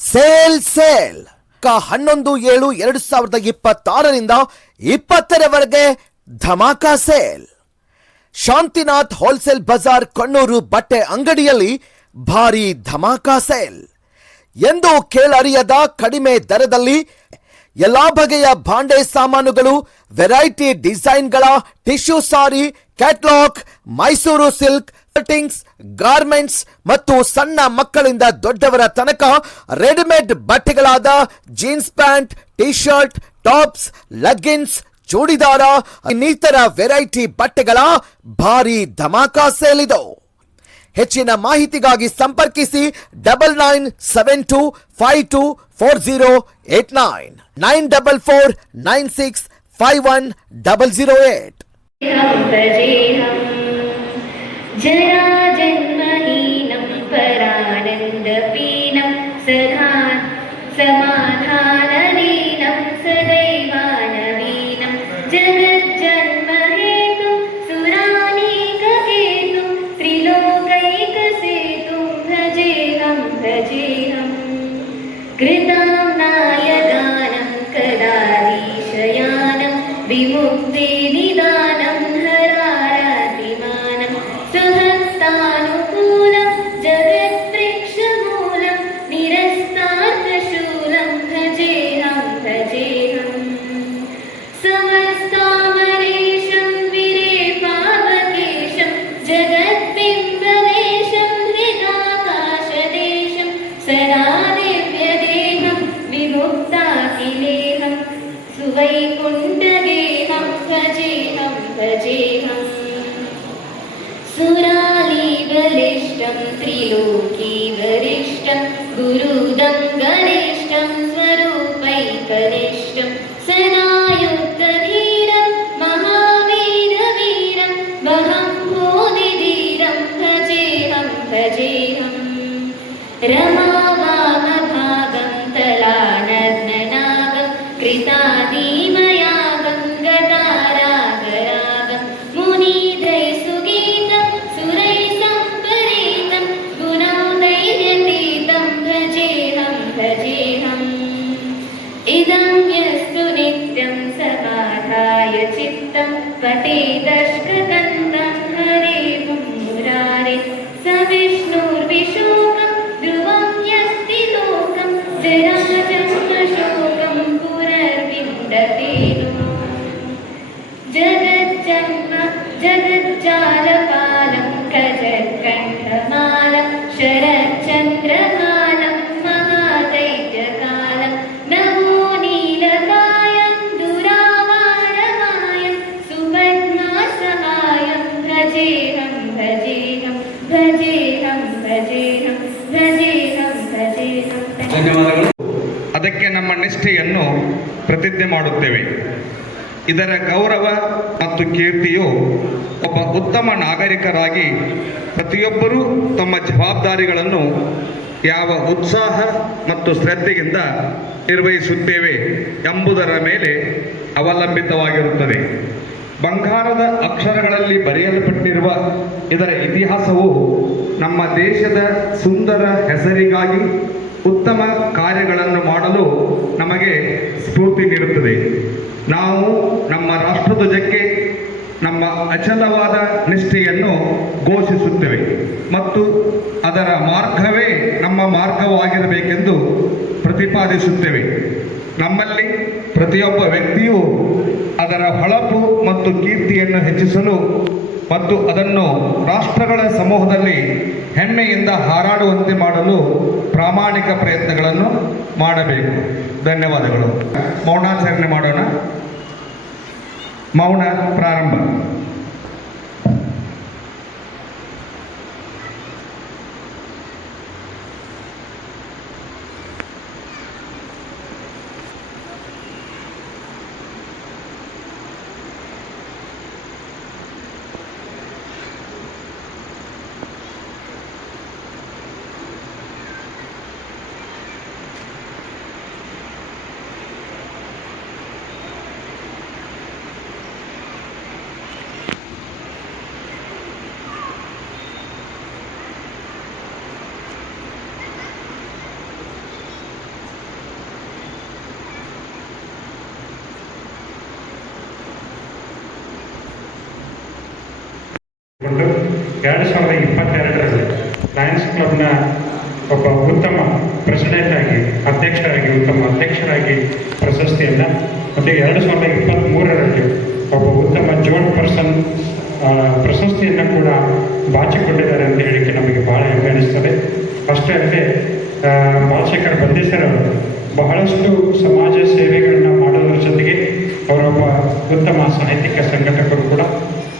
Sale sale 11/7/2026 20ರವರೆಗೆ ಧಮಾಕಾ sale. Shantinath wholesale Bazaar Kannur ಬಟ್ಟೆ ಅಂಗಡಿಯಲ್ಲಿ ಭಾರಿ ಧಮಾಕಾ ಸೇಲ್. ಎಂದು ಕೇಳರಿಯದ ಕಡಿಮೆ ದರದಲ್ಲಿ ಎಲ್ಲಾ ಬಗೆಯ ಭಾಂಡೆ ಸಾಮಾನುಗಳು, ವೆರೈಟಿ ಡಿಸೈನ್ಗಳ tissue sari, catalogue, Mysore silk, cuttings, garments ಮತ್ತು ಸಣ್ಣ ಮಕ್ಕಳಿಂದ ದೊಡ್ಡವರ ತನಕ ರೆಡಿಮೇಡ್ ಬಟ್ಟೆಗಳಾದ jeans pant, T shirt, tops, leggings, churidar ಇನ್ನಿತರ ವೆರೈಟಿ ಬಟ್ಟೆಗಳ ಭಾರಿ ಧಮಾಕಾ ಸೇಲ್ ಇದು. ಹೆಚ್ಚಿನ ಮಾಹಿತಿಗಾಗಿ ಸಂಪರ್ಕಿಸಿ 9972524089 9446510008. जरा जन्महीनं परानन्दपीनं सदा समाधानलीनं सदैवानवीनं जगज्जन्महेतुं सुरानीकहेतुं त्रिलोकैकसेतुं भजेऽहं कृताम्नायदानं कदाधीशयानं विमुक्तिनिदानं हरारातिमानं सुहस्तानुकूलं जगत्प्रेक्षमूलं निरस्तार्थशूलं भजेऽहं समस्तामरेशं विरेपावकेशं जगद्बिम्बलेशं हृदाकाशदेशं सदा दिव्यदेहं विमुक्ताखिलेहं सुवैकुण्ठगेहं भजेऽहं सुरालीबलिष्ठं त्रिलोकीवरिष्ठं गुरुदं गरिष्ठं स्वरूपैकनिष्ठं सदायुक्तधीरं महावीरवीरं वहं भूनिधीरं भजेऽहं रमावामभागं तलानग्ननागं कृतादिमयागं गतारागरागं मुनिदैसुगीतं सुरैसम्परीतं गुणौदैर्यतीतं भजेऽहं इदं यस्तु नित्यं समाधाय चित्तं पठेदष्टदन्तं हरेः मुरारे स विष्णुर्विशोकं ध्रुवं यस्ति लोकं जराजन्मशोकं पुनर्विन्दते जगज्जालपालं कजत्कण्ठमालं शरच्चन्द्रकालं महादैत्यकालं नमो नीलकायं दुरावारमायं सुपद्मासहायं भजेऽहं ಧನ್ಯವಾದಗಳು. ಅದಕ್ಕೆ ನಮ್ಮ ನಿಷ್ಠೆಯನ್ನು ಪ್ರತಿಜ್ಞೆ ಮಾಡುತ್ತೇವೆ. ಇದರ ಗೌರವ ಮತ್ತು ಕೀರ್ತಿಯು ಒಬ್ಬ ಉತ್ತಮ ನಾಗರಿಕರಾಗಿ ಪ್ರತಿಯೊಬ್ಬರೂ ತಮ್ಮ ಜವಾಬ್ದಾರಿಗಳನ್ನು ಯಾವ ಉತ್ಸಾಹ ಮತ್ತು ಶ್ರದ್ಧೆಯಿಂದ ನಿರ್ವಹಿಸುತ್ತೇವೆ ಎಂಬುದರ ಮೇಲೆ ಅವಲಂಬಿತವಾಗಿರುತ್ತದೆ. ಬಂಗಾರದ ಅಕ್ಷರಗಳಲ್ಲಿ ಬರೆಯಲ್ಪಟ್ಟಿರುವ ಇದರ ಇತಿಹಾಸವು ನಮ್ಮ ದೇಶದ ಸುಂದರ ಹೆಸರಿಗಾಗಿ ಉತ್ತಮ ಕಾರ್ಯಗಳನ್ನು ಮಾಡಲು ನಮಗೆ ಸ್ಫೂರ್ತಿ ನೀಡುತ್ತದೆ. ನಾವು ನಮ್ಮ ರಾಷ್ಟ್ರಧ್ವಜಕ್ಕೆ ನಮ್ಮ ಅಚಲವಾದ ನಿಷ್ಠೆಯನ್ನು ಘೋಷಿಸುತ್ತೇವೆ ಮತ್ತು ಅದರ ಮಾರ್ಗವೇ ನಮ್ಮ ಮಾರ್ಗವಾಗಿರಬೇಕೆಂದು ಪ್ರತಿಪಾದಿಸುತ್ತೇವೆ. ನಮ್ಮಲ್ಲಿ ಪ್ರತಿಯೊಬ್ಬ ವ್ಯಕ್ತಿಯೂ ಅದರ ಹೊಳಪು ಮತ್ತು ಕೀರ್ತಿಯನ್ನು ಹೆಚ್ಚಿಸಲು ಮತ್ತು ಅದನ್ನು ರಾಷ್ಟ್ರಗಳ ಸಮೂಹದಲ್ಲಿ ಹೆಮ್ಮೆಯಿಂದ ಹಾರಾಡುವಂತೆ ಮಾಡಲು ಪ್ರಾಮಾಣಿಕ ಪ್ರಯತ್ನಗಳನ್ನು ಮಾಡಬೇಕು. ಧನ್ಯವಾದಗಳು. ಮೌನಾಚರಣೆ ಮಾಡೋಣ. ಮೌನ ಪ್ರಾರಂಭ. 2022ರಲ್ಲಿ ಲಯನ್ಸ್ ಕ್ಲಬ್ನ ಒಬ್ಬ ಉತ್ತಮ ಪ್ರೆಸಿಡೆಂಟ್ ಆಗಿ ಉತ್ತಮ ಅಧ್ಯಕ್ಷರಾಗಿ ಪ್ರಶಸ್ತಿಯನ್ನು ಮತ್ತು 2023ರಲ್ಲಿ ಒಬ್ಬ ಉತ್ತಮ ಜೋನ್ ಪರ್ಸನ್ ಪ್ರಶಸ್ತಿಯನ್ನು ಕೂಡ ಬಾಚಿಕೊಂಡಿದ್ದಾರೆ ಅಂತ ಹೇಳಿಕ್ಕೆ ನಮಗೆ ಭಾಳ ಹೆಮ್ಮೆ ಅನಿಸ್ತದೆ. ಅಷ್ಟೇ ಅಲ್ಲದೆ ಬಾಲಶೇಖರ್ ಬಂದೇಸರ್ ಅವರು ಬಹಳಷ್ಟು ಸಮಾಜ ಸೇವೆಗಳನ್ನ ಮಾಡೋದ್ರ ಜೊತೆಗೆ ಅವರೊಬ್ಬ ಉತ್ತಮ ಸಾಹಿತ್ಯಿಕ ಸಂಘಟಕರು ಕೂಡ.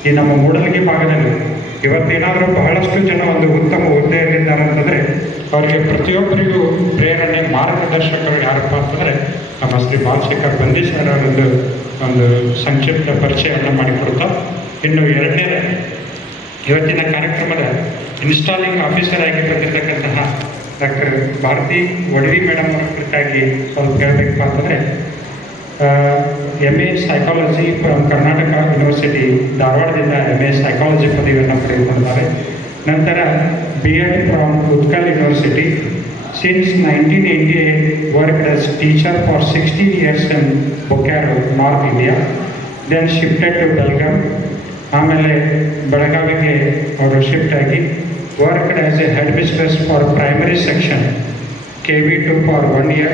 ಈ ನಮ್ಮ ಮೂಡಲಗಿ ಭಾಗದಲ್ಲಿ ಇವತ್ತೇನಾದರೂ ಬಹಳಷ್ಟು ಜನ ಒಂದು ಉತ್ತಮ ಹುದ್ದೆಯಲ್ಲಿದ್ದಾರೆ ಅಂತಂದರೆ ಅವರಿಗೆ ಪ್ರತಿಯೊಬ್ಬರಿಗೂ ಪ್ರೇರಣೆ ಮಾರ್ಗದರ್ಶಕರು ಯಾರಪ್ಪ ಅಂತಂದರೆ ನಮ್ಮ ಶ್ರೀ ಬಾಲಶೇಖರ್ ಬಂದೇಸರ್ ಅವರೊಂದು ಒಂದು ಸಂಕ್ಷಿಪ್ತ ಪರಿಚಯವನ್ನು ಮಾಡಿಕೊಡ್ತಾ, ಇನ್ನು ಎರಡನೇ ಇವತ್ತಿನ ಕಾರ್ಯಕ್ರಮದ ಇನ್ಸ್ಟಾಲಿಂಗ್ ಆಫೀಸರ್ ಆಗಿ ಬಂದಿರತಕ್ಕಂತಹ ಡಾಕ್ಟರ್ ಭಾರತಿ ವಡವಿ ಮೇಡಮ್ ಅವರ ಕುರಿತಾಗಿ ಸ್ವಲ್ಪ ಹೇಳಬೇಕಪ್ಪ ಅಂತಂದರೆ MA psychology from Karnataka university ಧಾರವಾಡದಿಂದ MA ಸೈಕಾಲಜಿ ಪದವಿಯನ್ನು ಪಡೆದುಕೊಂಡಿದ್ದಾರೆ. ನಂತರ B.Ed from Utkal university. Since 1988 worked as teacher for 16 years in Bokaro, north India. Then shifted to Belgaum. ಆಮೇಲೆ ಬೆಳಗಾವಿಗೆ ಅವರು ಶಿಫ್ಟ್ ಆಗಿ worked as a head mistress for primary section KV2 for 1 year,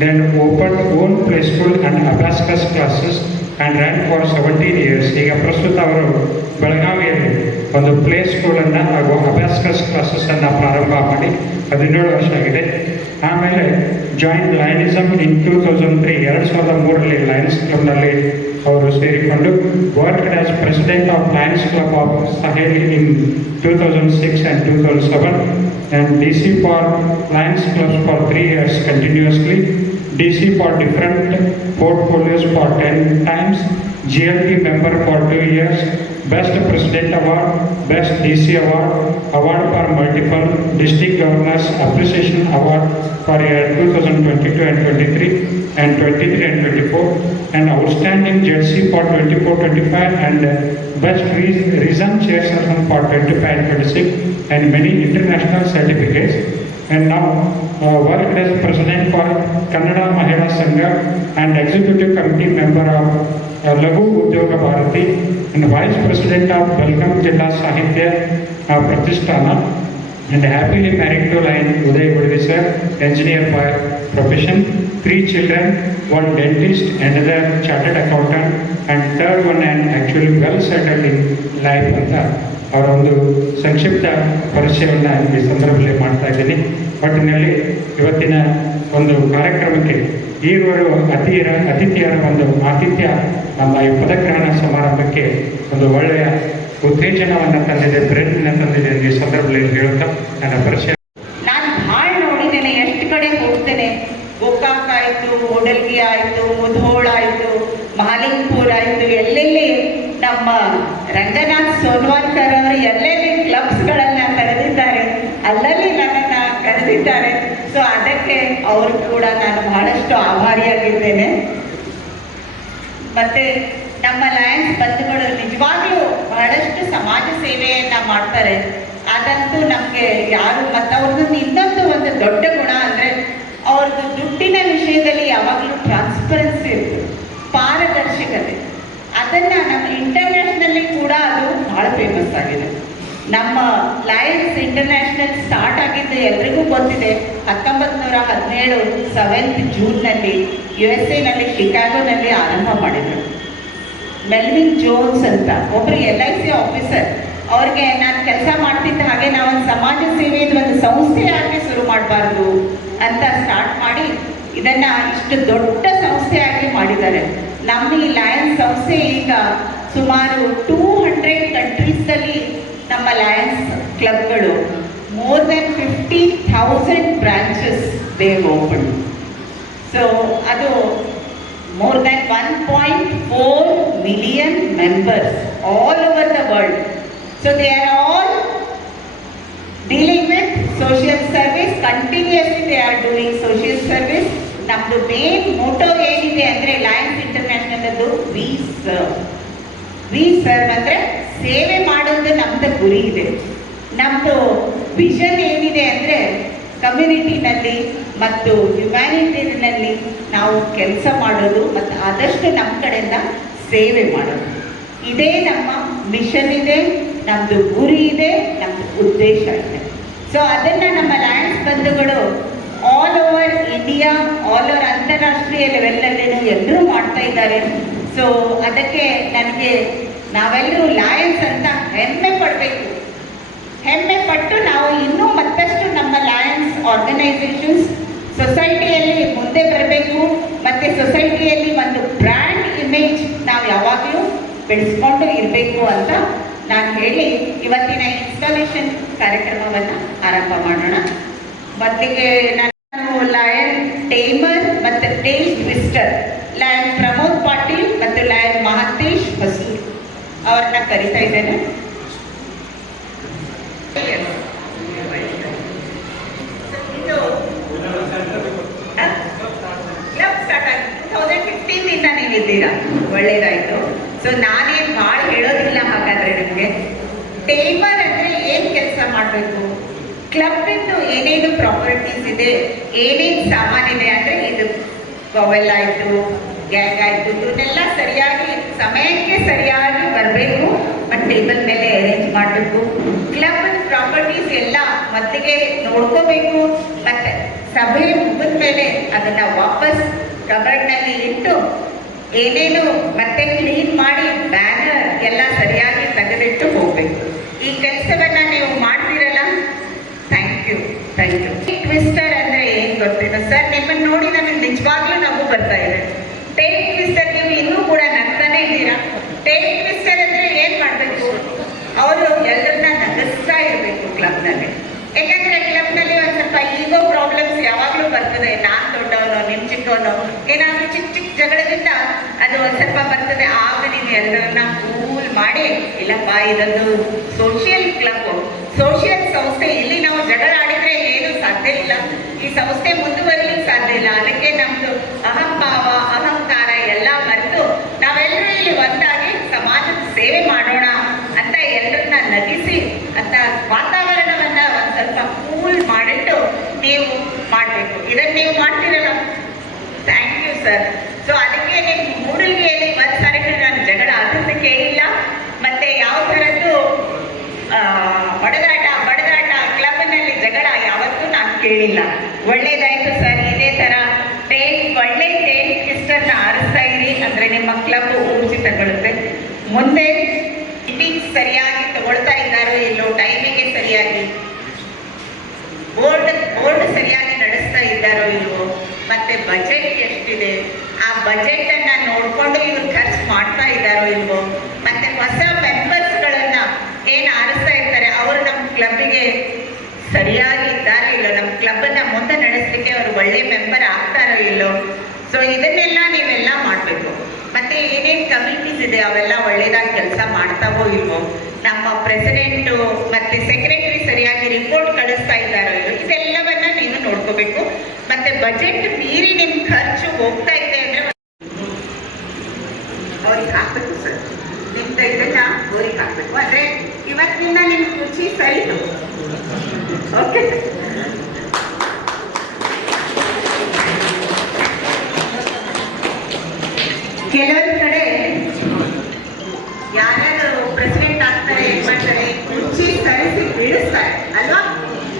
then opened own play school and abacus classes and ran for 17 years. ಈಗ ಪ್ರಸ್ತುತ ಅವರು ಬೆಳಗಾವಿಯಲ್ಲಿ ಒಂದು play ಸ್ಕೂಲನ್ನು ಹಾಗೂ ಅಬ್ಯಾಸ್ಕಸ್ ಕ್ಲಾಸಸ್ಸನ್ನು ಪ್ರಾರಂಭ ಮಾಡಿ 17 ವರ್ಷ ಆಗಿದೆ. ಆಮೇಲೆ ಜಾಯಿನ್ ಲಯನಿಸಮ್ ಇನ್ 2003ರಲ್ಲಿ ಲಯನ್ಸ್ ಕ್ಲಬ್ನಲ್ಲಿ ಅವರು ಸೇರಿಕೊಂಡು worked as president of Lions club of Saheli in 2006 and 2007 and DC for Lions clubs for 3 years continuously, DC for different portfolios for 10 times, GLT member for 2 years, Best President Award, Best DC Award, Award for Multiple District Governors Appreciation Award for year 2022 and 23 and 23 and 24, and Outstanding JLC for 24-25 and Best Reason Chairperson for 25 and 26 and many international certificates. And now worked as President for Kannada Mahila Sangha and Executive Committee member of Laghu Udyoga Bharati and Vice President of Belgaum Jilla Sahitya Pratisthana, and happily married to Lion Uday Vadavi sir, engineer by profession, 3 children, 1 dentist, another chartered accountant, and third one and actually well settled in life ಅಂತ ಅವರ ಒಂದು ಸಂಕ್ಷಿಪ್ತ ಪರಿಚಯವನ್ನು ಈ ಸಂದರ್ಭದಲ್ಲಿ ಮಾಡ್ತಾ ಇದ್ದೀನಿ. ಒಟ್ಟಿನಲ್ಲಿ ಇವತ್ತಿನ ಒಂದು ಕಾರ್ಯಕ್ರಮಕ್ಕೆ ಈರುವರು ಅತಿಥಿಯರ ಒಂದು ಆತಿಥ್ಯ ನಮ್ಮ ಈ ಪದಗ್ರಹಣ ಸಮಾರಂಭಕ್ಕೆ ಒಂದು ಒಳ್ಳೆಯ ಉತ್ತೇಜನವನ್ನು ತಂದಿದೆ, ಪ್ರೇರಣೆ ತಂದಿದೆ ಈ ಸಂದರ್ಭದಲ್ಲಿ ಹೇಳುತ್ತಾ ನನ್ನ ಪರಿಚಯ. ನಾನು ಭಾಳ ನೋಡಿದ್ದೇನೆ, ಎಷ್ಟು ಕಡೆ ಹೋಗ್ತೇನೆ. ಗೋಕಾಕ್ ಆಯಿತು, ಮೂಡಲ್ಗಿ ಆಯಿತು, ಮುಧೋಳ ಆಯಿತು, ಮಹಾಲಿಂಗಪುರ ಆಯಿತು, ಎಲ್ಲೆಲ್ಲಿ ನಮ್ಮ ರಂಗನಾಥ್ ಸೋನ್ವಾಲ್ಕರ್ ಅವರು ಎಲ್ಲೆಲ್ಲಿ ಕ್ಲಬ್ಸ್ಗಳನ್ನು ಕರೆದಿದ್ದಾರೆ, ಅಲ್ಲಲ್ಲಿ ನನ್ನನ್ನು ಕರೆದಿದ್ದಾರೆ. ಸೊ ಅದಕ್ಕೆ ಅವರು ಕೂಡ ನಾನು ಬಹಳಷ್ಟು ಆಭಾರಿಯಾಗಿದ್ದೇನೆ. ಮತ್ತು ನಮ್ಮ ಲಯನ್ಸ್ ಬಂಧುಗಳು ನಿಜವಾಗ್ಲೂ ಬಹಳಷ್ಟು ಸಮಾಜ ಸೇವೆಯನ್ನು ಮಾಡ್ತಾರೆ. ಅದಂತೂ ನಮಗೆ ಯಾರು, ಮತ್ತು ಅವ್ರದ್ದು ಇನ್ನೊಂದು ಒಂದು ದೊಡ್ಡ ಗುಣ ಅಂದರೆ ಅವ್ರದ್ದು ದುಡ್ಡಿನ ವಿಷಯದಲ್ಲಿ ಯಾವಾಗಲೂ ಟ್ರಾನ್ಸ್ಪರೆನ್ಸಿ ಇರ್ತದೆ, ಪಾರದರ್ಶಕತೆ. ಅದನ್ನು ನಮ್ಮ ಇಂಟರ್ನ್ಯಾಷನಲ್ಲಿ ಕೂಡ ಅದು ಭಾಳ ಫೇಮಸ್ ಆಗಿದೆ. ನಮ್ಮ ಲಯನ್ಸ್ ಇಂಟರ್ನ್ಯಾಷನಲ್ ಸ್ಟಾರ್ಟ್ ಆಗಿದ್ದು ಎಲ್ರಿಗೂ ಗೊತ್ತಿದೆ. 1917 7th ಜೂನ್ನಲ್ಲಿ USA ಶಿಕಾಗೋನಲ್ಲಿ ಆರಂಭ ಮಾಡಿದರು. ಮೆಲ್ವಿನ್ ಜೋನ್ಸ್ ಅಂತ ಒಬ್ಬರು LIC ಆಫೀಸರ್, ಅವ್ರಿಗೆ ನಾನು ಕೆಲಸ ಮಾಡ್ತಿದ್ದ ಹಾಗೆ ನಾವೊಂದು ಸಮಾಜ ಸೇವೆಯಿಂದ ಒಂದು ಸಂಸ್ಥೆಯಾಗಿ ಶುರು ಮಾಡಬಾರ್ದು ಅಂತ ಸ್ಟಾರ್ಟ್ ಮಾಡಿ ಇದನ್ನು ಇಷ್ಟು ದೊಡ್ಡ ಸಂಸ್ಥೆಯಾಗಿ ಮಾಡಿದ್ದಾರೆ. ನಮ್ಮ ಈ ಲಯನ್ಸ್ ಸಂಸ್ಥೆ ಈಗ ಸುಮಾರು 200 ಕಂಟ್ರೀಸಲ್ಲಿ ನಮ್ಮ Lions ಕ್ಲಬ್ಗಳು, more than 50,000 branches they have opened. So ಅದು more than 1.4 million members all over the world. So they are all dealing with social service. Continuously they are doing social service. ನಮ್ಮದು main motto ಏನಿದೆ ಅಂದರೆ Lions ಇಂಟರ್ನ್ಯಾಷನಲ್ದು V serve ಅಂದರೆ ಸೇವೆ ಮಾಡೋದು ನಮ್ಮದು ಗುರಿ ಇದೆ. ನಮ್ಮದು ವಿಷನ್ ಏನಿದೆ ಅಂದರೆ ಕಮ್ಯುನಿಟಿನಲ್ಲಿ ಮತ್ತು ಹ್ಯುಮ್ಯಾನಿಟಿನಲ್ಲಿ ನಾವು ಕೆಲಸ ಮಾಡೋದು ಮತ್ತು ಆದಷ್ಟು ನಮ್ಮ ಕಡೆಯಿಂದ ಸೇವೆ ಮಾಡೋದು. ಇದೇ ನಮ್ಮ ಮಿಷನ್ ಇದೆ, ನಮ್ಮದು ಗುರಿ ಇದೆ, ನಮ್ಮದು ಉದ್ದೇಶ ಇದೆ. ಸೊ ಅದನ್ನು ನಮ್ಮ ಲಯನ್ಸ್ ಬಂಧುಗಳು all over India, all over ಅಂತಾರಾಷ್ಟ್ರೀಯ ಲೆವೆಲ್ಲಲ್ಲೂ ಎಲ್ಲರೂ ಮಾಡ್ತಾ ಇದ್ದಾರೆ. ಸೊ ಅದಕ್ಕೆ ನನಗೆ ನಾವೆಲ್ಲರೂ ಲಯನ್ಸ್ ಅಂತ ಹೆಮ್ಮೆ ಪಡಬೇಕು. ಹೆಮ್ಮೆ ಪಟ್ಟು ನಾವು ಇನ್ನೂ ಮತ್ತಷ್ಟು ನಮ್ಮ ಲಯನ್ಸ್ ಆರ್ಗನೈಸೇಷನ್ಸ್ ಸೊಸೈಟಿಯಲ್ಲಿ ಮುಂದೆ ಬರಬೇಕು. ಮತ್ತು ಸೊಸೈಟಿಯಲ್ಲಿ ಒಂದು ಬ್ರ್ಯಾಂಡ್ ಇಮೇಜ್ ನಾವು ಯಾವಾಗಲೂ ಬೆಳೆಸ್ಕೊಂಡು ಇರಬೇಕು ಅಂತ ನಾನು ಹೇಳಿ ಇವತ್ತಿನ ಇನ್ಸ್ಟಾಲೇಷನ್ ಕಾರ್ಯಕ್ರಮವನ್ನು ಆರಂಭ ಮಾಡೋಣ. ಮೊದಲಿಗೆ ನಾನು ಲಯನ್ ಟೇಮರ್ ಮತ್ತು tail twister lion Pramod Patil ಮತ್ತು ಲಯನ್ ಮಹಂತೇಶ್ ಹೊಸೂರ್ ಅವ್ರನ್ನ ಕರಿತಾ ಇದ್ದೇನೆ. ಇದು ಕ್ಲಬ್ ಸ್ಟಾರ್ಟ್ ಆಗಿ 2015 ನೀವಿದ್ದೀರಾ, ಒಳ್ಳೇದಾಯಿತು. ಸೊ ನಾನೇನು ಭಾಳ ಹೇಳೋದಿಲ್ಲ. ಹಾಗಾದರೆ ನಿಮಗೆ ಟೇಮರ್ ಅಂದರೆ ಏನು ಕೆಲಸ ಮಾಡಬೇಕು, ಕ್ಲಬ್ಬಿಂದು ಏನೇನು ಪ್ರಾಪರ್ಟೀಸ್ ಇದೆ, ಏನೇನು ಸಾಮಾನಿದೆ ಅಂದರೆ ಇದು ಗವೆಲ್ ಆಯಿತು, ಗ್ಯಾಂಗ್ ಆಯಿತು, ಇವನ್ನೆಲ್ಲ ಸರಿಯಾಗಿ ಸಮಯಕ್ಕೆ ಸರಿಯಾಗಿ ಬರಬೇಕು ಮತ್ತು ಟೇಬಲ್ ಮೇಲೆ ಅರೇಂಜ್ ಮಾಡಬೇಕು. ಕ್ಲಬ್ ಪ್ರಾಪರ್ಟೀಸ್ ಎಲ್ಲ ಮೊದಲಿಗೆ ನೋಡ್ಕೋಬೇಕು ಮತ್ತು ಸಭೆ ಮುಗಿದ ಮೇಲೆ ಅದನ್ನು ವಾಪಸ್ ಕಬರ್ಡ್ನಲ್ಲಿ ಇಟ್ಟು ಏನೇನು ಮತ್ತೆ ಕ್ಲೀನ್ ಮಾಡಿ ಬ್ಯಾನರ್ ಎಲ್ಲ ಸರಿಯಾಗಿ ತೆಗೆದಿಟ್ಟು ಹೋಗಬೇಕು. ಈ ಕೆಲಸವನ್ನು ನೀವು ಮಾಡ್ತೀರಲ್ಲ, ಥ್ಯಾಂಕ್ ಯು. ಟ್ವಿಸ್ಟರ್ ಅಂದರೆ ಏನು ಗೊತ್ತಿಲ್ಲ ಸರ್, ನಿಮ್ಮನ್ನು ನೋಡಿ ನನಗೆ ನಿಜವಾಗ್ಲೂ ನಗು ಬರ್ತಾ ಇದೆ. ಟೇಲ್ ಟ್ವಿಸ್ಟರ್ ನೀವು ಇನ್ನೂ ಕೂಡ ನಗ್ತಾನೆ ಇದ್ದೀರಾ. ಟೇಲ್ ಟ್ವಿಸ್ಟರ್ ಅಂದರೆ ಏನು ಮಾಡಬೇಕು, ಅವರು ಎಲ್ಲರನ್ನ ನಗಿಸ್ತಾ ಇರಬೇಕು ಕ್ಲಬ್ನಲ್ಲಿ. ಯಾಕಂದರೆ ಕ್ಲಬ್ನಲ್ಲಿ ಒಂದು ಸ್ವಲ್ಪ ಈಗೋ ಪ್ರಾಬ್ಲಮ್ಸ್ ಯಾವಾಗಲೂ ಬರ್ತದೆ. ನಾನು ದೊಡ್ಡವನು, ನಿಮ್ಮ ಚಿಕ್ಕವನು, ಏನಾದರೂ ಚಿಕ್ಕ ಚಿಕ್ಕ ಜಗಳದಿಂದ ಅದು ಒಂದು ಸ್ವಲ್ಪ ಬರ್ತದೆ. ಆಗ ನೀವು ಎಲ್ಲರನ್ನ ಕೂಲ್ ಮಾಡಿ, ಇಲ್ಲಪ್ಪ ಇದೊಂದು ಸೋಷಿಯಲ್ ಕ್ಲಬ್, ಸೋಷಿಯಲ್ ಸಂಸ್ಥೆ, ಇಲ್ಲಿ ನಾವು ಜಗಳ ಆಡಿದ್ರೆ ಏನು ಸಾಧ್ಯ ಇಲ್ಲ, ಈ ಸಂಸ್ಥೆ ಮುಂದುವರಿಲಿಕ್ಕೆ ಸಾಧ್ಯ ಇಲ್ಲ. ಅದಕ್ಕೆ ನಮ್ಮದು ಅಹಂಭಾವ, ಅಹಂಕಾರ ಎಲ್ಲ ಮರೆತು ನಾವೆಲ್ಲರೂ ಇಲ್ಲಿ ಒಂದಾಗಿ ಸಮಾಜದ ಸೇವೆ ಮಾಡೋಣ ಅಂತ ಎಲ್ಲರನ್ನ ನಗಿಸಿ ಅಂತ ವಾತಾವರಣವನ್ನು ಒಂದು ಸ್ವಲ್ಪ ಕೂಲ್ ಮಾಡಿಟ್ಟು ನೀವು ಮಾಡಬೇಕು. ಇದನ್ನು ನೀವು ಮಾಡ್ತೀರಲ್ಲ, ಥ್ಯಾಂಕ್ ಯು ಸರ್. ಸೊ ಅದಕ್ಕೆ ನಿಮ್ಮ ಮೂಡಿಗೆಯಲ್ಲಿ ಒಂದು ಸಾರಿ ನಾನು ಜಗಳ ಅದನ್ನು ಕೇಳಿಲ್ಲ, ಮತ್ತು ಯಾವ ಥರದ್ದು ಬಡದಾಟ ಕ್ಲಬ್ನಲ್ಲಿ ಜಗಳ ಯಾವತ್ತೂ ನಾನು ಕೇಳಿಲ್ಲ. ಒಳ್ಳೇದಾಯಿತು ಸರ್. ಇದೇ ಥರ ಒಳ್ಳೆ ಟೇಲ್ ಟ್ವಿಸ್ಟರ್ನ ಆರಿಸ್ತಾ ಇರಿ, ಅಂದರೆ ನಿಮ್ಮ ಕ್ಲಬ್ ಊರ್ಜಿ ತಗೊಳುತ್ತೆ. ಮುಂದೆ ಮೀಟಿಂಗ್ಸ್ ಸರಿಯಾಗಿ ತಗೊಳ್ತಾ ಇದ್ದಾರೋ ಇಲ್ಲೋ, ಟೈಮಿಗೆ ಸರಿಯಾಗಿ ಬೋರ್ಡ್ ಸರಿಯಾಗಿ ನಡೆಸ್ತಾ ಇದ್ದಾರೋ ಇಲ್ವೋ, ಮತ್ತು ಬಜೆಟ್ ಎಷ್ಟಿದೆ, ಆ ಬಜೆಟನ್ನು ನೋಡಿಕೊಂಡು ಇವರು ಖರ್ಚು ಮಾಡ್ತಾ ಇದ್ದಾರೋ ಇಲ್ವೋ, ಮತ್ತು ಹೊಸ ಮೆಂಬರ್ಸ್ಗಳನ್ನು ಏನು ಆರಿಸ್ತಾ ಇರ್ತಾರೆ ಅವರು ನಮ್ಮ ಕ್ಲಬ್ಬಿಗೆ ಸರಿಯಾಗಿ ಇದ್ದಾರೋ ಇಲ್ಲೋ, ನಮ್ಮ ಕ್ಲಬ್ಬನ್ನು ಮುಂದೆ ನಡೆಸಲಿಕ್ಕೆ ಅವರು ಒಳ್ಳೆ ಮೆಂಬರ್ ಆಗ್ತಾರೋ ಇಲ್ಲೋ. ಸೊ ಇದನ್ನೆಲ್ಲ ನೀವೆಲ್ಲ ಮಾಡಬೇಕು. ಮತ್ತು ಏನೇನು ಕಮಿಟೀಸ್ ಇದೆ ಅವೆಲ್ಲ ಒಳ್ಳೆಯದಾಗಿ ಕೆಲಸ ಮಾಡ್ತಾವೋ ಇಲ್ವೋ, ನಮ್ಮ ಪ್ರೆಸಿಡೆಂಟು ಮತ್ತು ಸೆಕ್ರೆಟರಿ ಸರಿಯಾಗಿ ರಿಪೋರ್ಟ್ ಕಳಿಸ್ತಾ ಇದ್ದಾರೋ ಇಲ್ಲೋ, ಇದೆಲ್ಲವನ್ನ ನೀವು ನೋಡ್ಕೋಬೇಕು. ಮತ್ತು ಬಜೆಟ್ ಮೀರಿ ನಿಮ್ಮ ಖರ್ಚು ಹೋಗ್ತಾ ಇದೆ ಅಂದರೆ ಅವ್ರಿಗೆ ಹಾಕಬೇಕು ಸರ್. ನಿಮ್ದು ಇದನ್ನ ಅವ್ರಿಗೆ ಹಾಕಬೇಕು. ಅಂದರೆ ಇವತ್ತಿನಿಂದ ನಿಮ್ಮ ರುಚಿ ಸರಿದು. ಓಕೆ, ಕೆಲವೊಂದು ಕಡೆ ಯಾರ್ಯಾರು ಪ್ರೆಸಿಡೆಂಟ್ ಆಗ್ತಾರೆ, ಏನ್ ಮಾಡ್ತಾರೆ, ಕುರ್ಚಿ ಸರಿಸಿ ಬೀಳಿಸ್ತಾರೆ ಅಲ್ವಾ.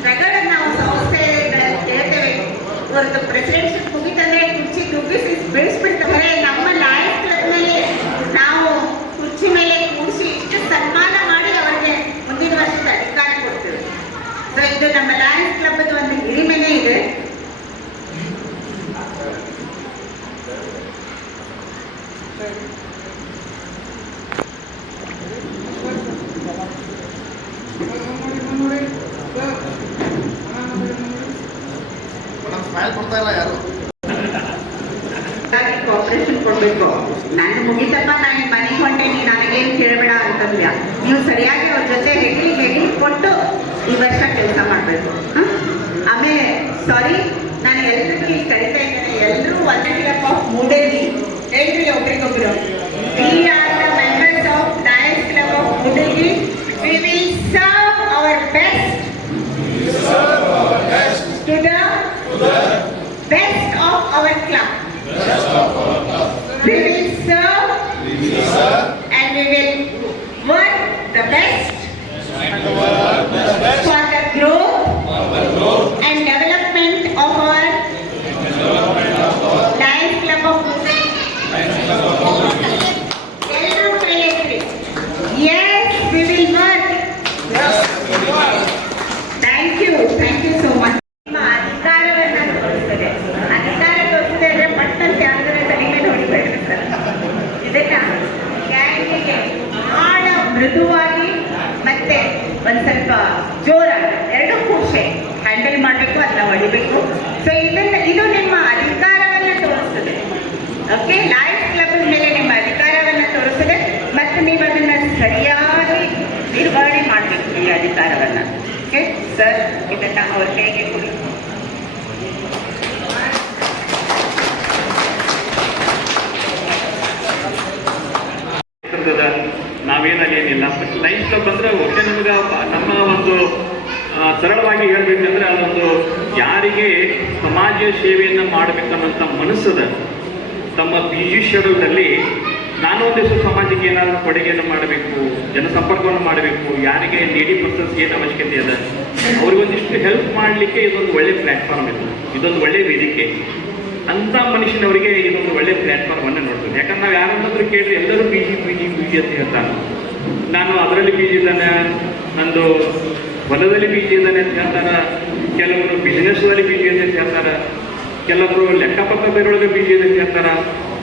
ಪ್ರಗಡೆ ನಾವು ಸಂಸ್ಥೆಗಳಲ್ಲಿ ಕೇಳ್ತೇವೆ, ಒಂದು ಪ್ರೆಸಿಡೆಂಟ್ಶಿಪ್ ಮುಗಿತಂದ್ರೆ ಕುರ್ಚಿ ದುಗ್ಗಿಸಿ ಬೀಳಿಸ್ಬಿಡ್ತಾರೆ. ನಮ್ಮ ಲಯನ್ಸ್ ಕ್ಲಬ್ನಲ್ಲಿ ನಾವು ಕುರ್ಚಿ ಮೇಲೆ ಕೂರಿಸಿ ಇಷ್ಟು ಸನ್ಮಾನ ಮಾಡಿ ಅವರಿಗೆ ಮುಂದಿನ ವರ್ಷದ ಅಧಿಕಾರ ಕೊಡ್ತೇವೆ. ಸೊ ಇದು ನಮ್ಮ ಲಯನ್ಸ್ ಕ್ಲಬ್ದು ಒಂದು ಹಿರಿಮೆನೇ ಇದೆ. ಕೋಆಪರೇಷನ್ ಕೊಡಬೇಕು. ನಾನು ಮುಗಿತಪ್ಪ, ನಾನು ಮನೆಗೆ ಹೊಂಟೇನಿ, ನನಗೇನು ಕೇಳಬೇಡ ಅಂತಂದ್ಯ. ನೀವು ಸರಿಯಾಗಿ ಅವ್ರ ಜೊತೆ ಹೆಡಿ ಕೊಟ್ಟು ಈ ವರ್ಷ ಕೆಲಸ ಮಾಡಬೇಕು. ಆಮೇಲೆ ಸಾರಿ, ನಾನು ಎಲ್ರಿಗೂ ಈಗ ಕರಿತಾ ಇದ್ದೇನೆ, ಎಲ್ಲರೂ ಒಂದೇ ಕ್ಲಬ್ ಆಫ್ ಮೂಡಲ್ಗಿ ಹೇಳ್ರಿ ಒಬ್ರಿಗೊಬ್ರು. We are the members of Lions Club of Moodalgi. We will serve our best to the best of our club. We will serve and we will work the best okay, Lions club ಮೇಲೆ ನಿಮ್ಮ ಅಧಿಕಾರವನ್ನು ತೋರಿಸಿದೆ ಮತ್ತು ನೀವು ಅದನ್ನ ಸರಿಯಾಗಿ ನಿರ್ವಹಣೆ ಮಾಡಬೇಕು ಈ ಅಧಿಕಾರವನ್ನ. ಓಕೆ ಸರ್, ಇದನ್ನ ಅವ್ರ ಕೈಗೆ ಕೊಡಿ. ನಾವೇನಾಗೇನಿಲ್ಲ. ಬಟ್ ಲಯನ್ಸ್ ಕ್ಲಬ್ ಅಂದರೆ ಒಟ್ಟೆ ನಮಗೆ ನಮ್ಮ ಒಂದು ಸರಳವಾಗಿ ಹೇಳ್ಬೇಕಂದ್ರೆ ಅದೊಂದು ಯಾರಿಗೆ ಸಮಾಜ ಸೇವೆಯನ್ನು ಮಾಡಬೇಕನ್ನೋಂಥ ಮನಸ್ಸದ ತಮ್ಮ ಬಿಜಿ ಶೆಡ್ಯೂಲ್ನಲ್ಲಿ ನಾನು ಒಂದಿಷ್ಟು ಸಮಾಜಕ್ಕೆ ಏನಾದರೂ ಕೊಡುಗೆಯನ್ನು ಮಾಡಬೇಕು, ಜನಸಂಪರ್ಕವನ್ನು ಮಾಡಬೇಕು, ಯಾರಿಗೆ ನೀಡಿ ಪರ್ಸನ್ಸ್ ಏನು ಅವಶ್ಯಕತೆ ಇದೆ ಅವ್ರಿಗೊಂದಿಷ್ಟು ಹೆಲ್ಪ್ ಮಾಡಲಿಕ್ಕೆ ಇದೊಂದು ಒಳ್ಳೆ ಪ್ಲ್ಯಾಟ್ಫಾರ್ಮ್ ಇದು, ಇದೊಂದು ಒಳ್ಳೆ ವೇದಿಕೆ. ಅಂಥ ಮನುಷ್ಯನವರಿಗೆ ಇದೊಂದು ಒಳ್ಳೆ ಪ್ಲ್ಯಾಟ್ಫಾರ್ಮನ್ನು ನೋಡ್ತದೆ. ಯಾಕಂದ್ರೆ ನಾವು ಯಾರನ್ನಾದ್ರೂ ಕೇಳಿದ್ರೆ ಎಲ್ಲರೂ ಬಿ ಜಿ ಅಂತ ಹೇಳ್ತಾರೆ. ನಾನು ಅದರಲ್ಲಿ ಬಿ ಜಿ ಇದ್ದಾನೆ, ನಂದು ಹೊಲದಲ್ಲಿ ಬಿ ಜಿ ಇದ್ದಾನೆ ಅಂತ ಹೇಳ್ತಾರೆ, ಕೆಲವರು ಬಿಸ್ನೆಸ್ನಲ್ಲಿ ಬಿ ಜಿ ಅಂತ ಹೇಳ್ತಾರೆ, ಕೆಲವರು ಲೆಕ್ಕಪತ್ರ ಬೇರೊಳಗೆ ಬಿ ಜಿ ಅಂತ ಹೇಳ್ತಾರೆ.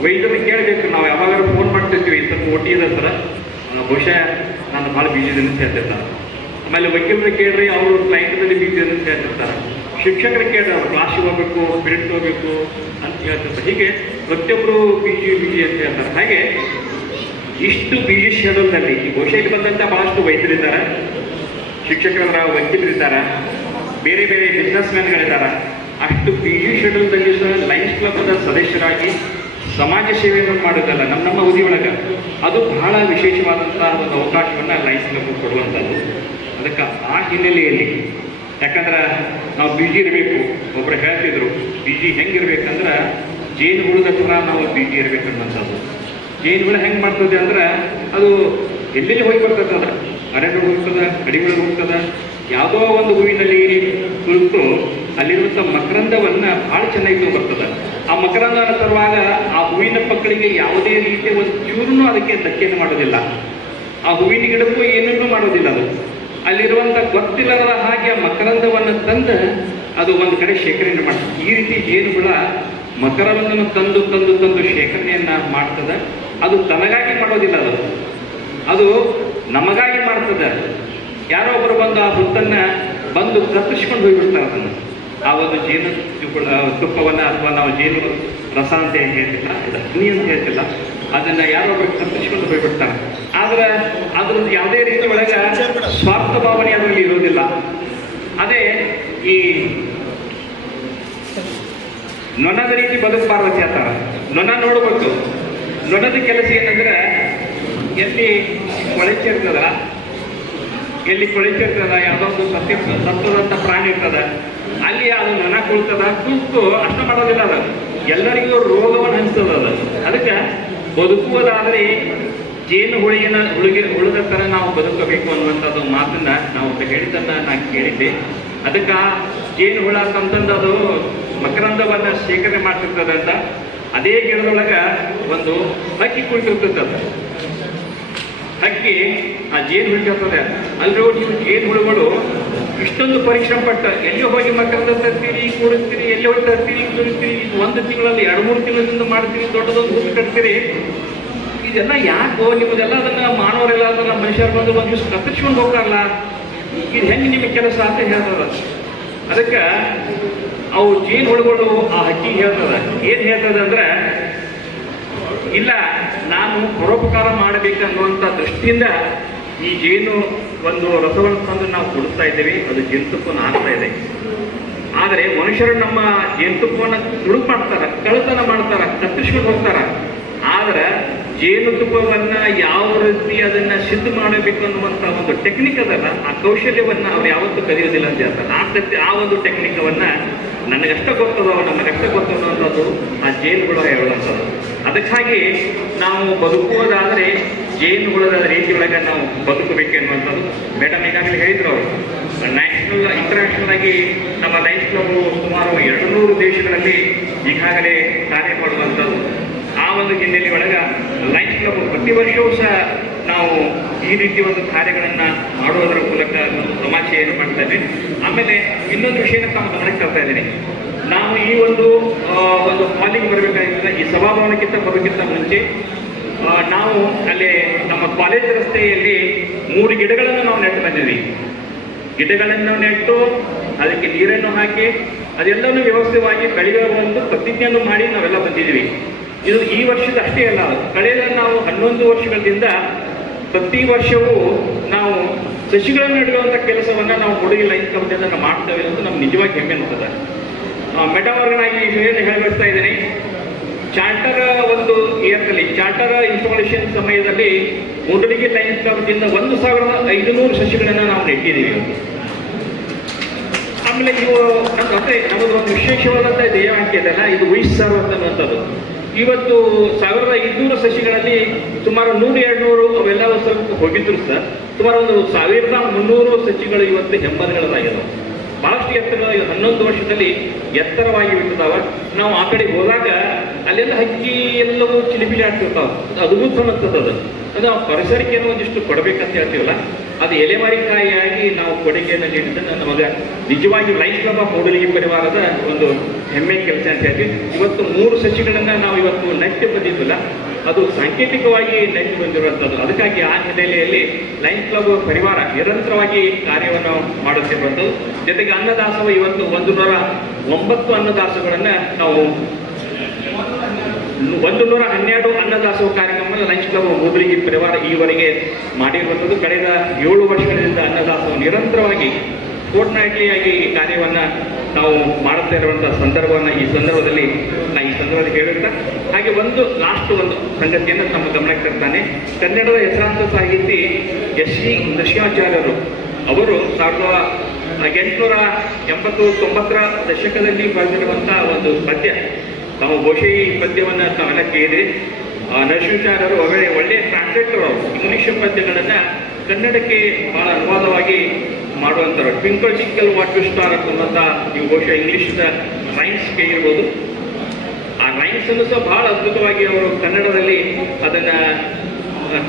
ವೈದ್ಯರು ಕೇಳಬೇಕು, ನಾವು ಯಾವಾಗಾದ್ರೂ ಫೋನ್ ಮಾಡ್ತಿರ್ತೀವಿ ಸ್ವಲ್ಪ ಒಟ್ಟಿ ಇದೆ ಸರ, ಬಹುಶಃ ನಾನು ಭಾಳ ಬಿ ಜಿ ಇದೆ ಅಂತ ಹೇಳ್ತಿರ್ತಾರೆ. ಆಮೇಲೆ ವಕೀಲರು ಕೇಳ್ರಿ, ಅವರು ಕ್ಲೈಂಟ್ದಲ್ಲಿ ಬಿ ಜಿ ಅಂತ ಹೇಳ್ತಿರ್ತಾರೆ. ಶಿಕ್ಷಕರಿಗೆ ಕೇಳ್ರಿ, ಅವ್ರು ಕ್ಲಾಸಿಗೆ ಹೋಗ್ಬೇಕು, ಸ್ಪಿರಿಟ್ ಹೋಗ್ಬೇಕು ಅಂತ ಹೇಳ್ತಿರ್ತಾರೆ. ಹೀಗೆ ಪ್ರತಿಯೊಬ್ಬರು ಬಿ ಜಿ ಅಂತ ಹೇಳ್ತಾರೆ. ಹಾಗೆ ಇಷ್ಟು ಬಿ ಜಿ ಶೆಡ್ಯೂಲ್ನಲ್ಲಿ ಈ ಬಹುಶಃ ಬಂದಂಥ ಭಾಳಷ್ಟು ವೈದ್ಯರಿದ್ದಾರೆ, ಶಿಕ್ಷಕರ ವಕೀಲರಿದ್ದಾರೆ, ಬೇರೆ ಬೇರೆ ಬಿಸ್ನೆಸ್ ಮ್ಯಾನ್ಗಳಿದ್ದಾರೆ. ಅಷ್ಟು ಬಿ ಜಿ ಶೆಡ್ಯೂಲ್ನಲ್ಲಿ ಸಹ ಲಯನ್ಸ್ ಕ್ಲಬ್ನ ಸದಸ್ಯರಾಗಿ ಸಮಾಜ ಸೇವೆಯನ್ನು ಮಾಡೋದಲ್ಲ ನಮ್ಮ ಅವಧಿಯೊಳಗೆ ಅದು ಬಹಳ ವಿಶೇಷವಾದಂಥ ಒಂದು ಅವಕಾಶವನ್ನು ಲಯನ್ಸ್ ಕ್ಲಬ್ ಕೊಡುವಂಥದ್ದು. ಅದಕ್ಕೆ ಆ ಹಿನ್ನೆಲೆಯಲ್ಲಿ ಯಾಕಂದ್ರೆ ನಾವು ಬಿ ಜಿ ಇರಬೇಕು, ಒಬ್ಬರು ಹೇಳ್ತಿದ್ರು ಬಿ ಜಿ ಹೆಂಗಿರ್ಬೇಕಂದ್ರೆ ಜೇನುಹುಳದ ಥರ ನಾವು ಬಿ ಜಿ ಇರಬೇಕನ್ನೋಂಥದ್ದು. ಜೇನುಹುಳ ಹೆಂಗೆ ಮಾಡ್ತದೆ ಅಂದ್ರೆ ಅದು ಎಲ್ಲೆಲ್ಲಿ ಹೋಗಿ ಬರ್ತದೆ, ಅದು ಅರಣ್ಯ ಹೋಗ್ತದೆ, ಅಡಿಗಳು ಹೋಗ್ತದೆ, ಯಾವುದೋ ಒಂದು ಹೂವಿನಲ್ಲಿ ಕುಳಿತು ಅಲ್ಲಿರುವಂಥ ಮಕರಂದವನ್ನು ಭಾಳ ಚೆನ್ನಾಗಿ ಬರ್ತದೆ. ಆ ಮಕರಂದವನ್ನು ತರುವಾಗ ಆ ಹೂವಿನ ಮಕ್ಕಳಿಗೆ ಯಾವುದೇ ರೀತಿಯ ಒಂದು ಚೂರನ್ನು ಅದಕ್ಕೆ ಧಕ್ಕೆಯನ್ನು ಮಾಡೋದಿಲ್ಲ, ಆ ಹೂವಿನ ಗಿಡಕ್ಕೂ ಏನನ್ನೂ ಮಾಡೋದಿಲ್ಲ. ಅದು ಅಲ್ಲಿರುವಂಥ ಗೊತ್ತಿಲ್ಲದ ಹಾಗೆ ಆ ಮಕರಂದವನ್ನು ತಂದು ಅದು ಒಂದು ಕಡೆ ಶೇಖರಣೆ ಮಾಡ್ತದೆ. ಈ ರೀತಿ ಜೇನುಹುಳ ಮಕರಂದವನ್ನು ತಂದು ತಂದು ತಂದು ಶೇಖರಣೆಯನ್ನು ಮಾಡ್ತದೆ. ಅದು ತನಗಾಗಿ ಮಾಡೋದಿಲ್ಲ, ಅದು ನಮಗಾಗಿ ಮಾಡ್ತದೆ. ಯಾರೋ ಒಬ್ಬರು ಬಂದು ಆ ಹುತ್ತನ್ನು ಬಂದು ಕತ್ತರಿಸ್ಕೊಂಡು ಹೋಗಿಬಿಡ್ತಾರೆ ಅದನ್ನು, ಆ ಒಂದು ಜೇನು ತುಪ್ಪವನ್ನು ಅಥವಾ ನಾವು ಜೇನು ರಸ ಅಂತ ಏನು ಹೇಳ್ತಿಲ್ಲ, ಅಗ್ನಿ ಅಂತ ಹೇಳ್ತಿಲ್ಲ, ಅದನ್ನು ಯಾರೊಬ್ಬರು ಕತ್ತರಿಸ್ಕೊಂಡು ಹೋಗಿಬಿಡ್ತಾರೆ. ಆದರೆ ಅದ್ರದ್ದು ಯಾವುದೇ ರೀತಿ ಒಳಗೆ ಸ್ವಾರ್ಥ ಭಾವನೆ ಅದರಲ್ಲಿ ಇರೋದಿಲ್ಲ. ಅದೇ ಈ ನೊಣದ ರೀತಿ ಬದುಕಬಾರ್ದು ಹೇಳ್ತಾರೆ. ನೊಣ ನೋಡ್ಬೇಕು, ನೊಣದ ಕೆಲಸ ಏನಂದ್ರೆ ಎಲ್ಲಿ ಕೊಳೆಚಿರ್ತದ, ಎಲ್ಲಿ ಕೊಳೆಚಿರ್ತದ, ಯಾವುದೋ ಒಂದು ಸತ್ತದಂಥ ಪ್ರಾಣಿ ಇರ್ತದ, ಅಲ್ಲಿ ಅದು ನೊಣ ಕುಳ್ತದ, ಕುಳಿತು ಅಷ್ಟು ಮಾಡೋದಿಲ್ಲ. ಅದು ಎಲ್ಲರಿಗೂ ರೋಗವನ್ನು ಹಂಚ್ತದ. ಅದಕ್ಕೆ ಬದುಕುವುದಾದರೆ ಜೇನು ಹುಳುದ ಥರ ನಾವು ಬದುಕಬೇಕು ಅನ್ನುವಂಥದ್ದು ಮಾತನ್ನ ನಾವು ಹೇಳಿದ್ದನ್ನು ನಾನು ಕೇಳಿದ್ದೆ. ಅದಕ್ಕೆ ಜೇನು ಹುಳ ಅಂತಂದು ಅದು ಮಕರಂದವನ್ನು ಶೇಖರಣೆ ಮಾಡ್ತಿರ್ತದೆ ಅಂತ ಅದೇ ಗಿಡದೊಳಗೆ ಒಂದು ಹಕ್ಕಿ ಕುಳಿತಿರ್ತದೆ. ಹಕ್ಕಿ ಆ ಜೇನು ಹುಡುಕಿರ್ತದೆ. ಅಲ್ಲರೂ ನೀವು ಜೇನು ಹುಳುಗಳು ಇಷ್ಟೊಂದು ಪರಿಶ್ರಮ ಪಟ್ಟು ಎಲ್ಲಿ ಹೋಗಿ ಮಕರಂದ ತರ್ತೀರಿ, ಕೂಡಿಸ್ತೀರಿ, ಎಲ್ಲಿ ಹೋಗಿ ತರ್ತೀರಿ, ಕೂಡಿಸ್ತೀರಿ, ಇದು ಒಂದು ತಿಂಗಳಲ್ಲಿ 2-3 ತಿಂಗಳಿಂದ ಮಾಡ್ತೀರಿ, ದೊಡ್ಡದೊಂದು ಹುಟ್ಟು ಕಟ್ತೀರಿ. ಇದೆಲ್ಲ ಯಾಕೋ ನಿಮ್ಮದೆಲ್ಲ ಅದನ್ನು ಮಾನವರೆಲ್ಲ ಅದನ್ನು ಮನುಷ್ಯರು ಬಂದು ಒಂದಿಷ್ಟು ಕತ್ತರಿಸ್ಕೊಂಡು ಹೋಗ್ತಾರಲ್ಲ, ಇದು ಹೆಂಗೆ ನಿಮಗೆ ಕೆಲಸ ಅಂತ ಹೇಳ್ತದ. ಅದಕ್ಕೆ ಅವು ಜೇನು ಹುಳುಗಳು ಆ ಹಕ್ಕಿಗೆ ಹೇಳ್ತದ, ಏನು ಹೇಳ್ತದೆ ಅಂದ್ರೆ, ಇಲ್ಲ ನಾನು ಪರೋಪಕಾರ ಮಾಡಬೇಕನ್ನುವಂಥ ದೃಷ್ಟಿಯಿಂದ ಈ ಜೇನು ಒಂದು ರಸವನ್ನು ತಂದು ನಾವು ಕೊಡಿಸ್ತಾ ಇದ್ದೇವೆ, ಅದು ಜೇನುತುಪ್ಪವನ್ನು ಆಗ್ತಾ ಇದೆ. ಆದರೆ ಮನುಷ್ಯರು ನಮ್ಮ ಜೇನುತುಪ್ಪವನ್ನು ತುಳುಕು ಮಾಡ್ತಾರೆ, ಕಳ್ಳತನ ಮಾಡ್ತಾರೆ, ಕತ್ತರಿಸ್ಕೊಂಡು ಹೋಗ್ತಾರೆ. ಆದರೆ ಜೇನುತುಪ್ಪವನ್ನು ಯಾವ ರೀತಿ ಅದನ್ನು ಸಿದ್ಧ ಮಾಡಬೇಕು ಅನ್ನುವಂಥ ಒಂದು ಟೆಕ್ನಿಕ್ ಅದಲ್ಲ, ಆ ಕೌಶಲ್ಯವನ್ನು ಅವ್ರು ಯಾವತ್ತೂ ಕಲಿಯೋದಿಲ್ಲ ಅಂತ ಹೇಳ್ತಾರೆ. ಆ ಒಂದು ಟೆಕ್ನಿಕವನ್ನು ನನಗಷ್ಟ ಗೊತ್ತದೋ ನಮಗಷ್ಟ ಗೊತ್ತೋ ಅನ್ನೋಂಥದ್ದು ಆ ಜೇನುಹುಳ ಹೇಳುವಂಥದ್ದು. ಅದಕ್ಕಾಗಿ ನಾವು ಬದುಕುವುದಾದರೆ ಜೇನುಹುಳದ ರೀತಿಯೊಳಗೆ ನಾವು ಬದುಕಬೇಕು ಎನ್ನುವಂಥದ್ದು ಮೇಡಮ್ ಈಗಾಗಲೇ ಹೇಳಿದ್ರು. ಅವರು ಇಂಟರ್ನ್ಯಾಷನಲ್ ಆಗಿ ನಮ್ಮ ಲಯನ್ಸ್ ಕ್ಲಬ್ ಸುಮಾರು 200 ದೇಶಗಳಲ್ಲಿ ಈಗಾಗಲೇ ಕಾರ್ಯ ಮಾಡುವಂಥದ್ದು. ಆ ಒಂದು ಹಿನ್ನೆಲೆ ಒಳಗೆ ಲಯನ್ಸ್ ಕ್ಲಬ್ ಪ್ರತಿ ವರ್ಷವೂ ಸಹ ನಾವು ಈ ರೀತಿ ಒಂದು ಕಾರ್ಯಗಳನ್ನು ಮಾಡುವುದರ ಮೂಲಕ ಒಂದು ಸಮಾಜ ಸೇವೆಯನ್ನು ಮಾಡ್ತಾ ಇದ್ದೀವಿ. ಆಮೇಲೆ ಇನ್ನೊಂದು ವಿಷಯನ ತಾವು ಗಮನಕ್ಕೆ ತರ್ತಾ ಇದ್ದೀನಿ. ನಾವು ಈ ಒಂದು ಹಾಲಿಗೆ ಬರಬೇಕಾಗಿಲ್ಲ, ಈ ಸಭಾಭವನಕ್ಕಿಂತ ಬರೋಕ್ಕಿಂತ ಮುಂಚೆ ನಾವು ಅಲ್ಲಿ ನಮ್ಮ ಕಾಲೇಜ್ ರಸ್ತೆಯಲ್ಲಿ 3 ಗಿಡಗಳನ್ನು ನಾವು ನೆಟ್ಟು ಬಂದಿದ್ವಿ. ಗಿಡಗಳನ್ನು ನೆಟ್ಟು ಅದಕ್ಕೆ ನೀರನ್ನು ಹಾಕಿ ಅದೆಲ್ಲನೂ ವ್ಯವಸ್ಥಿತವಾಗಿ ಬೆಳೆಯುವ ಒಂದು ಪ್ರತಿಜ್ಞೆಯನ್ನು ಮಾಡಿ ನಾವೆಲ್ಲ ಬಂದಿದ್ವಿ. ಇದು ಈ ವರ್ಷದ ಅಷ್ಟೇ ಅಲ್ಲ, ಕಳೆದ ನಾವು 11 ವರ್ಷಗಳಿಂದ ಪ್ರತಿ ವರ್ಷವೂ ನಾವು ಸಸಿಗಳನ್ನು ನೆಡುವಂಥ ಕೆಲಸವನ್ನು ನಾವು ಹುಡುಗಿ ಲೈನ್ ಕ್ಲಬ್ನಿಂದ ನಾವು ಮಾಡ್ತೇವೆ ಅಂತ ನಮ್ಗೆ ನಿಜವಾಗಿ ಹೆಮ್ಮೆ ಅನಿಸ್ತದೆ. ಮೇಡಮ್ ಅವ್ರಿಗಾಗಿ ಏನು ಹೇಳಬರ್ತಾ ಇದ್ದೀನಿ, ಚಾರ್ಟರ್ ಒಂದು ಇಯರ್ನಲ್ಲಿ ಚಾರ್ಟರ್ ಇನ್ಸ್ಟಾಲೇಷನ್ ಸಮಯದಲ್ಲಿ ಮೂಡಲಗಿ ಲೈನ್ ಕ್ಲಬ್ನಿಂದ 1500 ಸಸಿಗಳನ್ನು ನಾವು ನೆಟ್ಟಿದ್ದೀವಿ. ಆಮೇಲೆ ಇವು ಮತ್ತೆ ನಮ್ಮದು ಒಂದು ವಿಶೇಷವಾದಂಥ ಧ್ಯೇಯವಾಕ್ಯ ಇದೆಲ್ಲ, ಇದು ಉಯಿಸ್ಸಾರು ಅನ್ನುವಂಥದ್ದು. ಇವತ್ತು 1500 ಸಸಿಗಳಲ್ಲಿ ಸುಮಾರು 100-200 ಅವೆಲ್ಲ ಸ್ವಲ್ಪ ಹೋಗಿದ್ರು ಸರ್. ಸುಮಾರು ಒಂದು 1300 ಸಸಿಗಳು ಇವತ್ತು ಹೆಮ್ಮರಗಳಾಗಿದ್ದಾವೆ. ಭಾಳಷ್ಟು ಎತ್ತರ 11 ವರ್ಷದಲ್ಲಿ ಎತ್ತರವಾಗಿ ಬಿಟ್ಟಿದ್ದಾವೆ. ನಾವು ಆ ಕಡೆ ಹೋದಾಗ ಅಲ್ಲೆಲ್ಲ ಹಕ್ಕಿ ಎಲ್ಲವೂ ಚಿಲಿಪಿಲಿ ಆಗ್ತಿರ್ತಾವೆ. ಅದು ಅದ್ಭುತ ಅನ್ನಿಸ್ತದೆ. ಅದು ನಾವು ಪರಿಸರಕ್ಕೆ ಒಂದಿಷ್ಟು ಕೊಡಬೇಕಂತ ಹೇಳ್ತೀವಲ್ಲ, ಅದು ಎಲೆಮಾರಿಕಾಯಿಯಾಗಿ ನಾವು ಕೊಡುಗೆಯನ್ನು ನೀಡಿದ್ದನ್ನು ನಮಗೆ ನಿಜವಾಗಿ ಲೈಫ್ ಕ್ಲಬ್ ಆಫ್ ಮೂಡಲಗಿ ಪರಿವಾರದ ಒಂದು ಹೆಮ್ಮೆ ಕೆಲಸ ಅಂತ ಹೇಳ್ತೀವಿ. ಇವತ್ತು 3 ಸಸಿಗಳನ್ನು ನಾವು ಇವತ್ತು ನೆಟ್ಟು ಬಂದಿದ್ದಿಲ್ಲ, ಅದು ಸಾಂಕೇತಿಕವಾಗಿ ನೆಟ್ಟು ಬಂದಿರುವಂಥದ್ದು. ಅದಕ್ಕಾಗಿ ಆ ಹಿನ್ನೆಲೆಯಲ್ಲಿ ಲೈನ್ ಕ್ಲಬ್ ಪರಿವಾರ ನಿರಂತರವಾಗಿ ಕಾರ್ಯವನ್ನು ಮಾಡುತ್ತಿರುವಂಥದ್ದು. ಜೊತೆಗೆ ಅನ್ನದಾಸೋಹ ಇವತ್ತು 109 ಅನ್ನದಾಸೋಹಗಳನ್ನು ನಾವು 112 ಅನ್ನದಾಸೋಹ ಕಾರ್ಯಕ್ರಮವನ್ನು ಲೈನ್ಸ್ ಕ್ಲಬ್ ಮೂಡಲಗಿ ಪರಿವಾರ ಈವರೆಗೆ ಮಾಡಿರುವಂಥದ್ದು. ಕಳೆದ 7 ವರ್ಷಗಳಿಂದ ಅನ್ನದಾಸೋಹ ನಿರಂತರವಾಗಿ ಫೋರ್ಟ್ನೈಟ್ಲಿಯಾಗಿ ಈ ಕಾರ್ಯವನ್ನು ನಾವು ಮಾಡುತ್ತಾ ಇರುವಂಥ ಸಂದರ್ಭವನ್ನು ಈ ಸಂದರ್ಭದಲ್ಲಿ ಹೇಳುತ್ತಾ, ಹಾಗೆ ಒಂದು ಸಂಗತಿಯನ್ನು ನಮ್ಮ ಗಮನಕ್ಕೆ ತರ್ತಾನೆ. ಕನ್ನಡದ ಹೆಸರಾಂತ ಸಾಹಿತಿ S.V. ನರಸಿಂಹಾಚಾರ್ಯರು ಅವರು 1880-90ರ ದಶಕದಲ್ಲಿ ಬರೆದಿರುವಂಥ ಒಂದು ಪದ್ಯ, ನಾವು ಬಹುಶಃ ಈ ಪದ್ಯವನ್ನು ತಾವೆಲ್ಲ ಕೇಳಿದ್ರಿ. ನರಸಿಂಹಾಚಾರ್ಯರು ಒಳ್ಳೆಯ ಟ್ರಾನ್ಸ್ಲೇಟರ್, ಇಂಗ್ಲಿಷ್ ಪದ್ಯಗಳನ್ನು ಕನ್ನಡಕ್ಕೆ ಬಹಳ ಅನುವಾದವಾಗಿ ಮಾಡುವಂಥವ್ರು. Twinkle twinkle what you star ಅನ್ನುವಂಥ ನೀವು ಬಹುಶಃ ಇಂಗ್ಲಿಷ್ನ ರೈಮ್ಸ್ ಕೇಳಿರ್ಬೋದು. ಆ ರೈಮ್ಸನ್ನು ಸಹ ಬಹಳ ಅದ್ಭುತವಾಗಿ ಅವರು ಕನ್ನಡದಲ್ಲಿ ಅದನ್ನು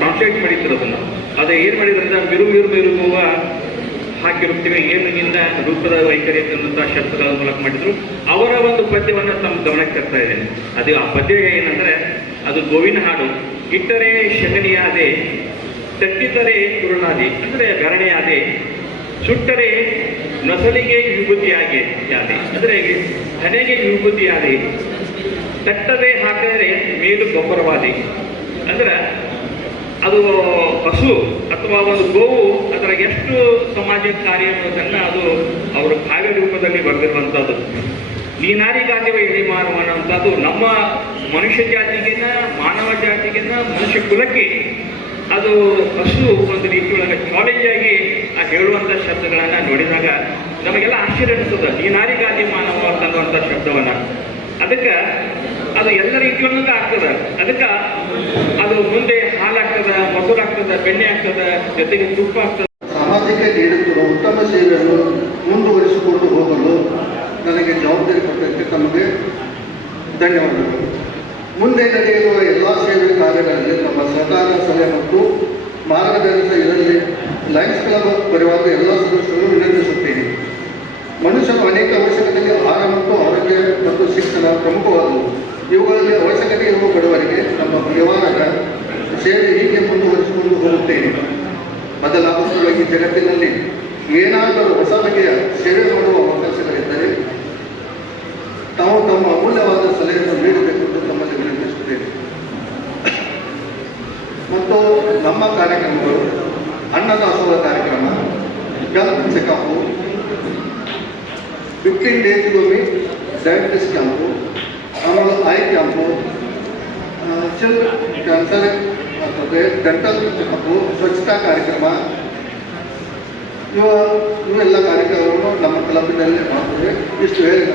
ಟ್ರಾನ್ಸ್ಲೇಟ್ ಮಾಡಿದ್ದಿರೋದನ್ನು. ಅದು ಏನು ಮಾಡಿದ್ರಿಂದ ಮಿರುಗುವ ಹಾಕಿರುತ್ತೀವಿ ಏನು ನಿನ್ನ ರೂಪದ ವೈಖರಿ ಅನ್ನುವಂಥ ಶಬ್ದಗಳ ಮೂಲಕ ಮಾಡಿದ್ರು. ಅವರ ಒಂದು ಪದ್ಯವನ್ನು ತಮ್ಮ ಗಮನಕ್ಕೆ ತರ್ತಾ ಇದ್ದೇನೆ. ಅದು ಆ ಪದ್ಯ ಏನಂದರೆ, ಅದು ಗೋವಿನ ಹಾಡು. ಇಟ್ಟರೆ ಶಗಣಿಯಾದೆ, ತಟ್ಟಿದರೆ ಕುರುಳಾದೆ, ಅಂದರೆ ಗರಣೆಯಾದೆ, ಸುಟ್ಟರೆ ನೊಸಲಿಗೆ ವಿಭೂತಿಯಾದೆ, ಅಂದರೆ ಹಣೆಗೆ ವಿಭೂತಿಯಾದೆ, ತಟ್ಟದೆ ಹಾಕಿದರೆ ಮೇಲು ಗೊಬ್ಬರವಾದೆ. ಅಂದ್ರೆ ಅದು ಹಸು ಅಥವಾ ಒಂದು ಗೋವು ಅದರ ಎಷ್ಟು ಸಮಾಜ ಕಾರ್ಯ ಅನ್ನೋದನ್ನು ಅದು ಅವರು ಕಾವ್ಯ ರೂಪದಲ್ಲಿ ಬರೆದಿರುವಂಥದ್ದು. ನೀನಾರಿಗಾದಿವ ಎಳೆ ಮಾನವ ಅನ್ನುವಂಥದ್ದು ನಮ್ಮ ಮನುಷ್ಯ ಜಾತಿಗಿನ್ನ, ಮಾನವ ಜಾತಿಗಿನ್ನ, ಮನುಷ್ಯ ಕುಲಕ್ಕೆ ಅದು ಹಸು ಒಂದು ರೀತಿಯೊಳಗೆ ಚಾಲೆಂಜಾಗಿ ಹೇಳುವಂಥ ಶಬ್ದಗಳನ್ನು ನೋಡಿದಾಗ ನಮಗೆಲ್ಲ ಆಶ್ಚರ್ಯ ಅನಿಸ್ತದೆ. ನೀನಾರಿಗಾದಿ ಮಾನವ ಅಂತನ್ನುವಂಥ ಶಬ್ದವನ್ನು. ಅದಕ್ಕೆ ಅದು ಎಲ್ಲ ರೀತಿಯೊಳಗೆ ಆಗ್ತದೆ. ಅದಕ್ಕೆ ಅದು ಮುಂದೆ ಹಾಲಾಗ್ತದೆ, ಮೊಸರಾಗ್ತದೆ, ಬೆಣ್ಣೆ ಆಗ್ತದೆ, ಜೊತೆಗೆ ತುಪ್ಪ ಆಗ್ತದೆ. ಸಮಾಜಕ್ಕೆ ನೀಡುತ್ತಿರುವ ಉತ್ತಮ ಸೇವೆಯನ್ನು ಮುಂದುವರಿಸಿಕೊಂಡು ಹೋಗಲು ನನಗೆ ಜವಾಬ್ದಾರಿ ಕೊಟ್ಟಕ್ಕೆ ತಮಗೆ ಧನ್ಯವಾದಗಳು. ಮುಂದೆ ನಡೆಯುವ ಎಲ್ಲ ಸೇವೆ ಕಾರ್ಯಗಳಲ್ಲಿ ನಮ್ಮ ಸಹಕಾರ, ಸಲಹೆ ಮತ್ತು ಮಾರ್ಗದರ್ಶನ ಇದರಲ್ಲಿ ಲಯನ್ಸ್ ಕ್ಲಬ್ ಪರಿವಾರದ ಎಲ್ಲ ಸದಸ್ಯರು ವಿನಂತಿಸುತ್ತೇನೆ. ಮನುಷ್ಯನ ಅನೇಕ ಅವಶ್ಯಕತೆಗೆ ಆಹಾರ ಮತ್ತು ಆರೋಗ್ಯ ಮತ್ತು ಶಿಕ್ಷಣ ಪ್ರಮುಖವಾದವು. ಇವುಗಳಲ್ಲಿ ಅವಶ್ಯಕತೆ ಇರುವ ಬಡವರಿಗೆ ನಮ್ಮ ಪರಿವಾರದ ಸೇವೆ ಹೀಗೆ ಮುಂದುವರಿಸಿಕೊಂಡು ಹೋಗುತ್ತೇನೆ. ಬದಲಾಗುತ್ತಿರುವ ಈ ಜಗತ್ತಿನಲ್ಲಿ ಏನಾದರೂ ಹೊಸ ಬಗೆಯ ಸೇವೆ ಮಾಡುವ ಅವಕಾಶಗಳಿದ್ದರೆ ತಾವು ತಮ್ಮ ಅಮೂಲ್ಯವಾದ ಸಲಹೆಯನ್ನು ನೀಡಬೇಕೆಂದು ತಮ್ಮಲ್ಲಿ ವಿನಂತಿಸುತ್ತೇನೆ. ಮತ್ತು ನಮ್ಮ ಕಾರ್ಯಕ್ರಮಗಳು ಅನ್ನದಾಸೋಹ ಕಾರ್ಯಕ್ರಮ, ಹೆಲ್ತ್ ಚೆಕಪ್ಪು, 15 ಡೇಸ್ಗೊಮ್ಮೆ ಡಯಾಬಿಟಿಸ್ ಕ್ಯಾಂಪು, ಆಮೇಲೆ ಐ ಕ್ಯಾಂಪು, ಕ್ಯಾನ್ಸರ್ ಆಗ್ತದೆ, ಡೆಂಟಲ್ ಚೆಕಪ್ಪು, ಸ್ವಚ್ಛತಾ ಕಾರ್ಯಕ್ರಮ, ಇವೆಲ್ಲ ಕಾರ್ಯಕ್ರಮವನ್ನು ನಮ್ಮ ಕ್ಲಬ್ನಲ್ಲಿ ಮಾಡ್ತೇವೆ. ಇಷ್ಟು ಹೇಳಿ